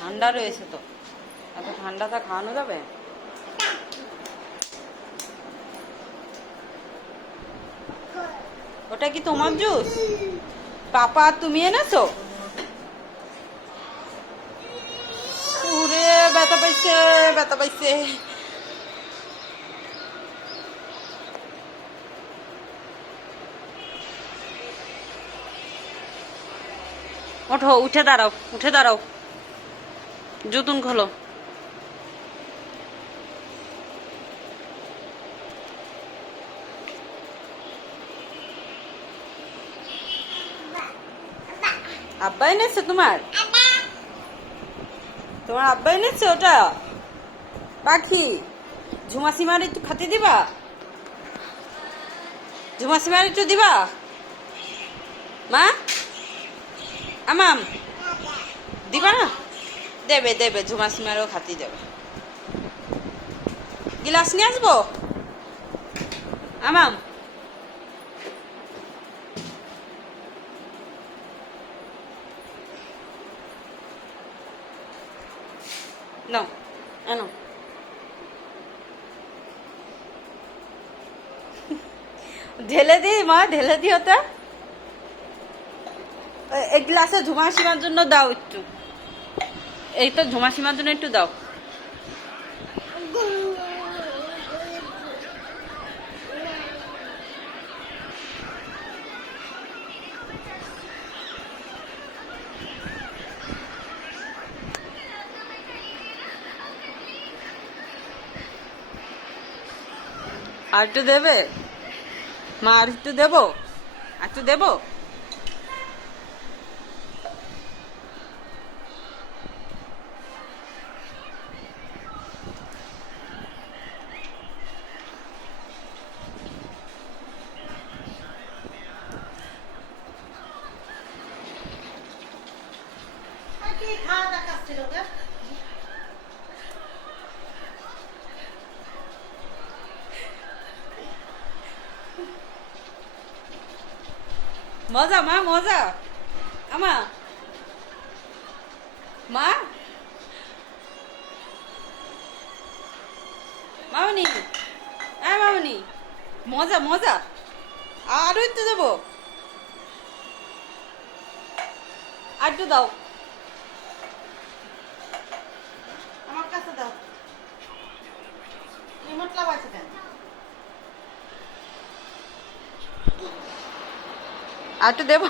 ঠান্ডা রয়েছে তো, এত ঠান্ডাটা খাওয়ানো যাবে? ওটা কি তোমার জুস? পাপা তুমি এনেছো? উরে ব্যথা পাইছে, ব্যথা পাইছে। ওঠো, উঠে দাঁড়াও, উঠে দাঁড়াও, জুতুন খোলো। আব্বা এনেছে তোমার? তোমার আব্বা এনেছে ওটা? পাখি ঝুমাসিমার একটু খাতে দিবা? ঝুমাসিমার একটু দিবা মা? আমাম দিবা না? দেবে দেবে, ঝুমাসিমারও খাতি দেবে। গিলাস নিয়ে আসবো আমাম? নাও আনো। ঢেলে দি মা, ঢেলে দি ওটা। এই গ্লাসে ঝুমাসিমার জন্য দাও একটু, এই তো ঝুমাসিমার জন্য একটু দাও। আর একটু দেবে মা? আর একটু দেবো? আর একটু দেবো? মজা মা, মজা আমা মা। মামনি, হ্যাঁ মামনি, মজা মজা। আরো একটু দেবো? আর একটু দাও, আমার কাছে দাও। রিমোট লাগাইছে কেন? আর একটু দেবো?